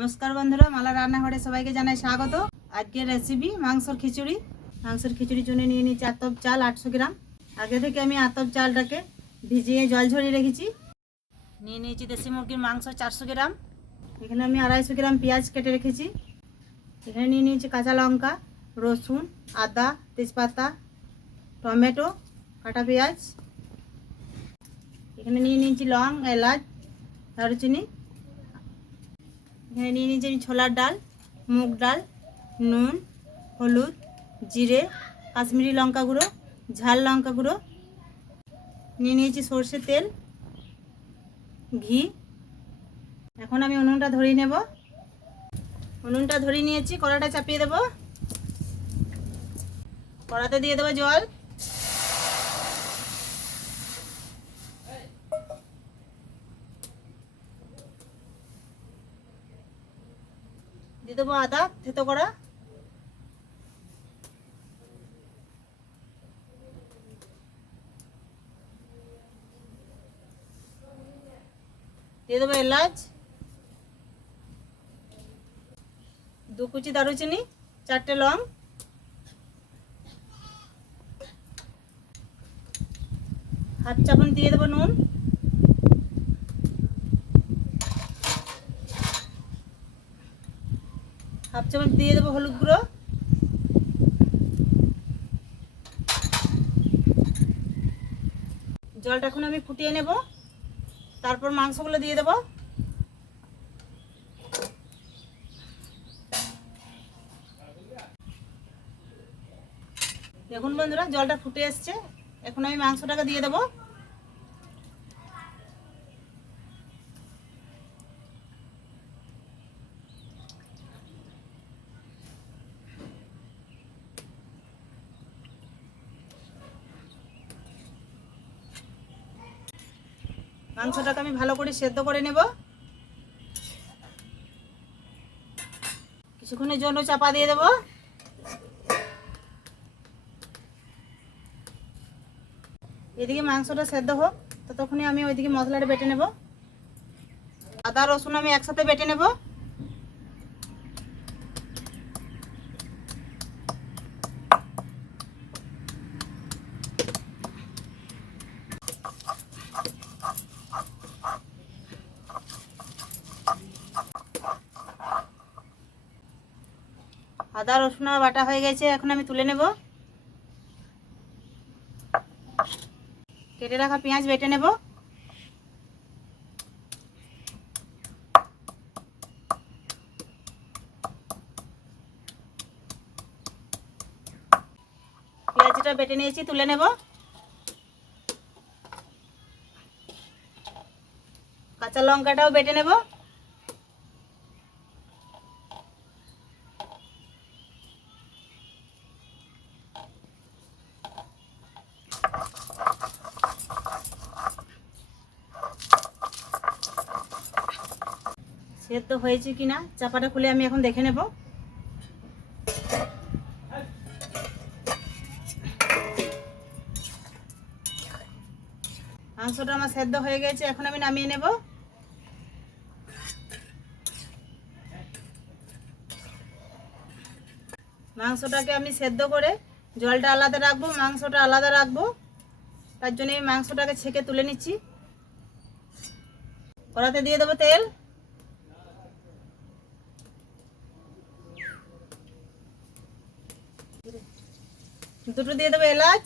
নমস্কার বন্ধুরা, মালা রান্নাঘরে সবাইকে জানাই স্বাগত। আজকের রেসিপি মাংসের খিচুড়ি। মাংসের খিচুড়ির জন্য নিয়ে নিয়েছি আতপ চাল 800 গ্রাম। আগে থেকে আমি আতপ চালটাকে ভিজিয়ে জল ঝরিয়ে রেখেছি। নিয়ে নিয়েছি দেশি মুরগির মাংস 400 গ্রাম। এখানে আমি 250 গ্রাম পেঁয়াজ কেটে রেখেছি। এখানে নিয়ে নিয়েছি কাঁচা লঙ্কা, রসুন, আদা, তেজপাতা, টমেটো, কাটা পেঁয়াজ। এখানে নিয়ে নিয়েছি লং, এলাচ, দারুচিনি। এখানে নিয়ে নিয়েছি আমি ছোলার ডাল, মুগ ডাল, নুন, হলুদ, জিরে, কাশ্মীরি লঙ্কা গুঁড়ো, ঝাল লঙ্কা গুঁড়ো। নিয়ে নিয়েছি সর্ষের তেল, ঘি। এখন আমি উনুনটা ধরিয়ে নেব। উনুনটা ধরিয়ে নিয়েছি, কড়াটা চাপিয়ে দেব। কড়াতে দিয়ে দেবো জল, দিয়ে দেবো আদা থেতো করা, দিয়ে দেবো এলাচ, 2 কুচি দারুচিনি, 4টে লং, হাফ চামচ দিয়ে দেবো নুন, হাফ চামচ দিয়ে দেবো হলুদ গুঁড়ো। জলটা এখন আমি ফুটিয়ে নেব, তারপর মাংসগুলো দিয়ে দেবো। দেখুন বন্ধুরা, জলটা ফুটে এসছে। এখন আমি মাংসটাকে দিয়ে দেবো। মাংসটাকে আমি ভালো করে সেদ্ধ করে নেব। কিছুক্ষণের জন্য চাপা দিয়ে দেব। এদিকে মাংসটা সেদ্ধ হোক, ততক্ষণে আমি ওইদিকে মশলাটা বেটে নেব। আদা রসুন আমি একসাথে বেটে নেব। আদা রসুন বাটা হয়ে গেছে, এখন আমি তুলে নেব। কেটে রাখা পেঁয়াজ বেটে নেব। পেঁয়াজটা বেটে নিয়েছি, তুলে নেব। কাঁচা লঙ্কাটাও বেটে নেব। সেদ্ধ হয়েছে কিনা চাপাটা খুলে আমি এখন দেখে নেব। মাংসটা আমার সেদ্ধ হয়ে গেছে, এখন আমি নামিয়ে নেব। মাংসটাকে আমি সেদ্ধ করে জলটা আলাদা রাখবো, মাংসটা আলাদা রাখবো। তার জন্য আমি মাংসটাকে ছেঁকে তুলে নিচ্ছি। কড়াতে দিয়ে দেবো তেল, দুটো দিয়ে দেবো এলাচ,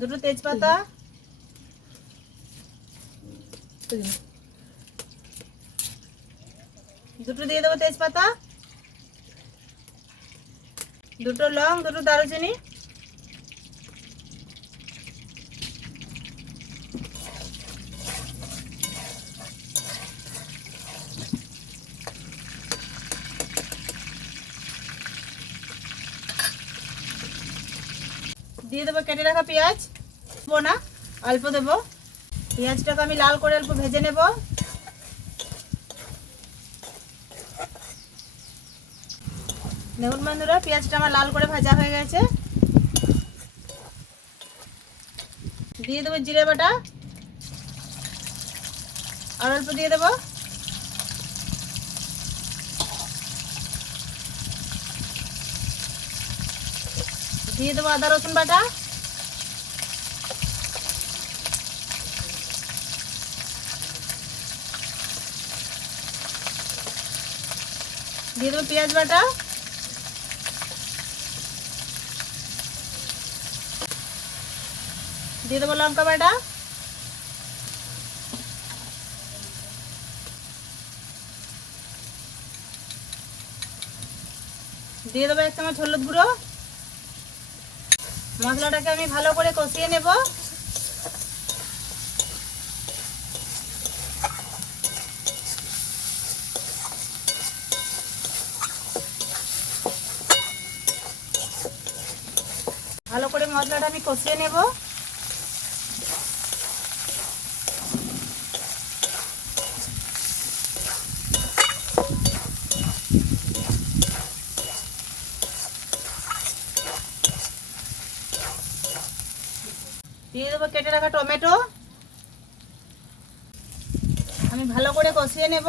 2টো তেজপাতা, দুটো দিয়ে দেবো তেজপাতা, 2টো লং, 2টো দারুচিনি। দিয়ে দেবো কেটে রাখা পেঁয়াজ, না অল্প দেবো। পেঁয়াজটাকে আমি লাল করে অল্প ভেজে নেব। দেখুন বন্ধুরা, পেঁয়াজটা আমার লাল করে ভাজা হয়ে গেছে। দিয়ে দেবো জিরে বাটা, আর অল্প দিয়ে দেবো। দিয়ে দেবো আদা রসুন বাটা। দিয়ে দেবো পেঁয়াজ বাটা। দিয়ে দেবো লঙ্কা বাটা। দিয়ে দেবো 1 চামচ হলুদ গুঁড়ো। মশলাটাকে আমি ভালো করে কষিয়ে নেব। ভালো করে মশলাটা আমি কষিয়ে নেব। দিয়ে দেবো কেটে রাখা টমেটো। আমি ভালো করে কষিয়ে নেব।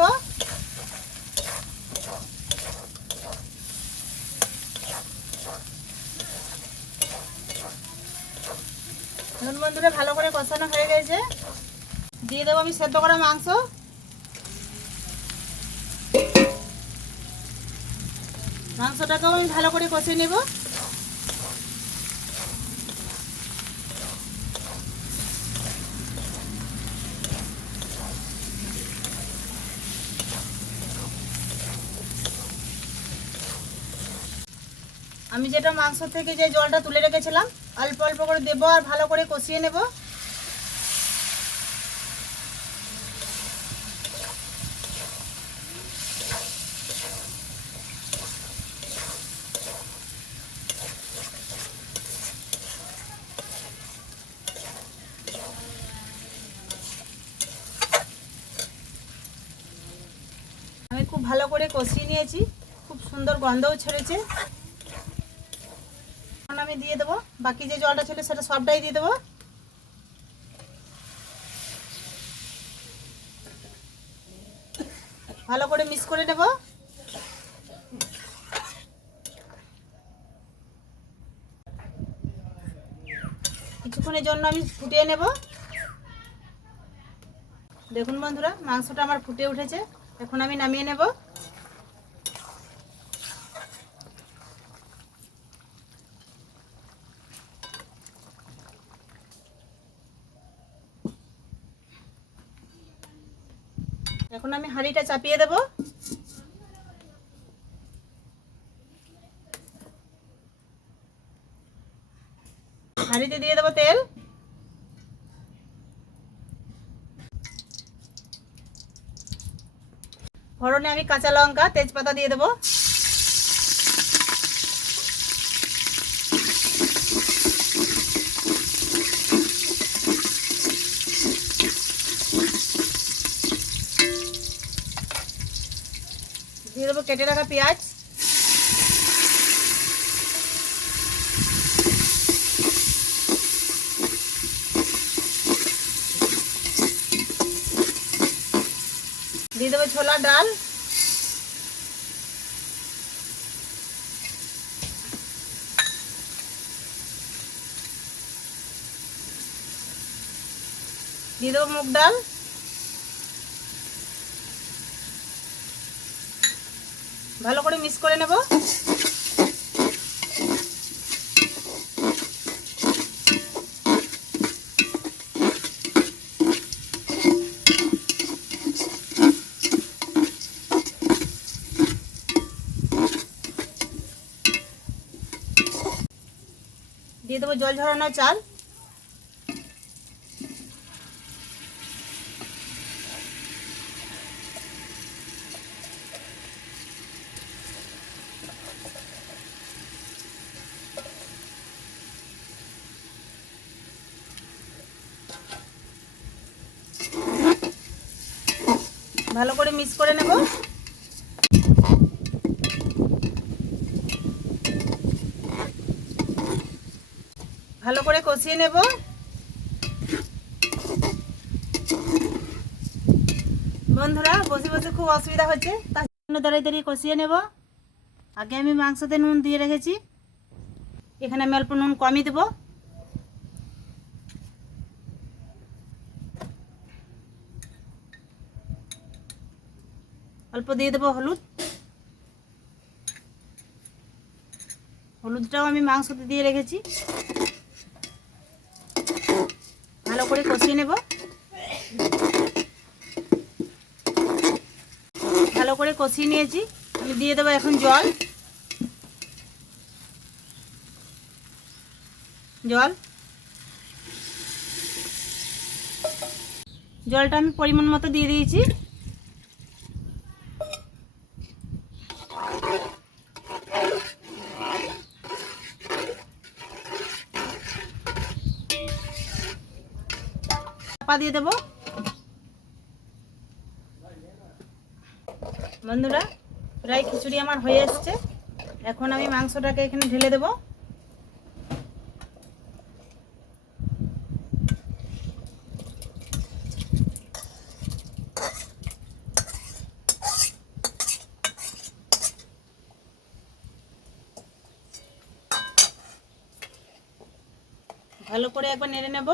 বন্ধুরা ভালো করে কষানো হয়ে গেছে। দিয়ে দেবো আমি সেদ্ধ করা মাংস। মাংসটাকেও আমি ভালো করে কষিয়ে নেব। আমি যেটা মাংস থেকে যে জলটা তুলে রেখেছিলাম অল্প অল্প করে দেবো আর ভালো করে কষিয়ে নেব। আমি খুব ভালো করে কষিয়ে নিয়েছি, খুব সুন্দর গন্ধও ছেড়েছে। এখন আমি দিয়ে দেবো বাকি যে জলটা ছিল সেটা সবটাই দিয়ে দেবো। ভালো করে মিক্স করে নেব। কিছুক্ষণের জন্য আমি ফুটিয়ে নেব। দেখুন বন্ধুরা মাংসটা আমার ফুটে উঠেছে, এখন আমি নামিয়ে নেব। এখন আমি হাঁড়িটা চাপিয়ে দেব। হাঁড়িতে দিয়ে দেবো তেল। ফোড়নে আমি কাঁচা লঙ্কা তেজপাতা দিয়ে দেবো। দিয়ে দেবো কেটে রাখা পেঁয়াজ। দিয়ে দেবো ছোলার ডাল। দিয়ে দেবো মুগ ডাল। ভালো করে মিক্স করে নেব। দিয়ে দেবো জল ঝরানো চাল। ভালো করে মিক্স করে নেব। ভালো করে কষিয়ে নেব। বন্ধুরা বসে বসে খুব অসুবিধা হচ্ছে, তার জন্য দাঁড়িয়ে দাঁড়িয়ে কষিয়ে নেব। আগে আমি মাংসতে নুন দিয়ে রেখেছি, এখানে আমি অল্প নুন কমই দেবো। অল্প দিয়ে দেবো হলুদ। হলুদটাও আমি মাংসতে দিয়ে রেখেছি। ভালো করে কষিয়ে নেব। ভালো করে কষিয়ে নিয়েছি, আমি দিয়ে দেবো এখন জল। জলটা আমি পরিমাণ মতো দিয়ে দিয়েছি। চাপা দিয়ে দেবো। বন্ধুরা প্রায় খিচুড়ি আমার হয়ে এসছে, এখন আমি মাংসটাকে এখানে ঢেলে দেবো। ভালো করে একবার নেড়ে নেব।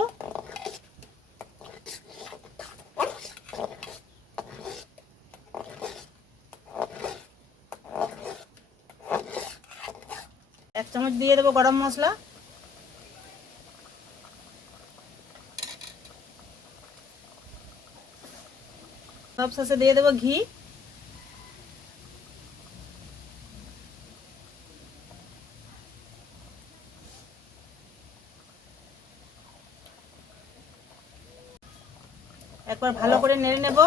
এক চামচ দিয়ে দেবো গরম মশলা। সব শেষে দিয়ে দেবো ঘি। একবার ভালো করে নেড়ে নেব।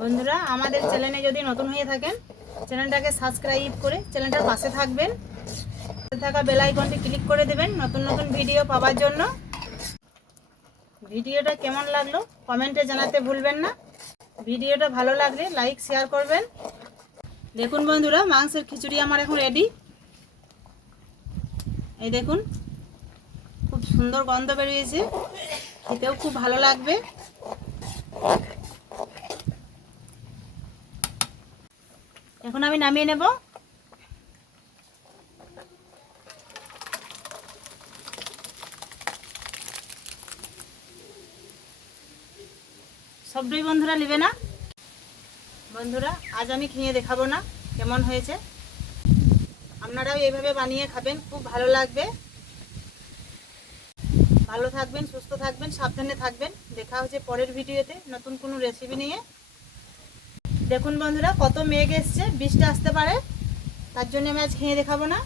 বন্ধুরা আমাদের চ্যানেলে যদি নতুন হয়ে থাকেন, চ্যানেলটাকে সাবস্ক্রাইব করে চ্যানেলটার পাশে থাকবেন। পাশে থাকা বেল আইকনটি ক্লিক করে দেবেন নতুন নতুন ভিডিও পাওয়ার জন্য। ভিডিওটা কেমন লাগলো কমেন্টে জানাতে ভুলবেন না। ভিডিওটা ভালো লাগলে লাইক শেয়ার করবেন। দেখুন বন্ধুরা মাংসের খিচুড়ি আমার এখন রেডি। এই দেখুন খুব সুন্দর গন্ধ বেরিয়েছে, খেতেও খুব ভালো লাগবে। এখন আমি নামিয়ে নেব। সবটাই বন্ধুরা নেবে না। বন্ধুরা আজ আমি খেয়ে দেখাবো না কেমন হয়েছে, আপনারাও এইভাবে বানিয়ে খাবেন, খুব ভালো লাগবে। ভালো থাকবেন, সুস্থ থাকবেন, সাবধানে থাকবেন। দেখা হচ্ছে পরের ভিডিওতে নতুন কোনো রেসিপি নিয়ে। দেখুন বন্ধুরা কত মেঘ এসছে, বৃষ্টি আসতে পারে, তার জন্য আমি আজ খেয়ে দেখাবো না।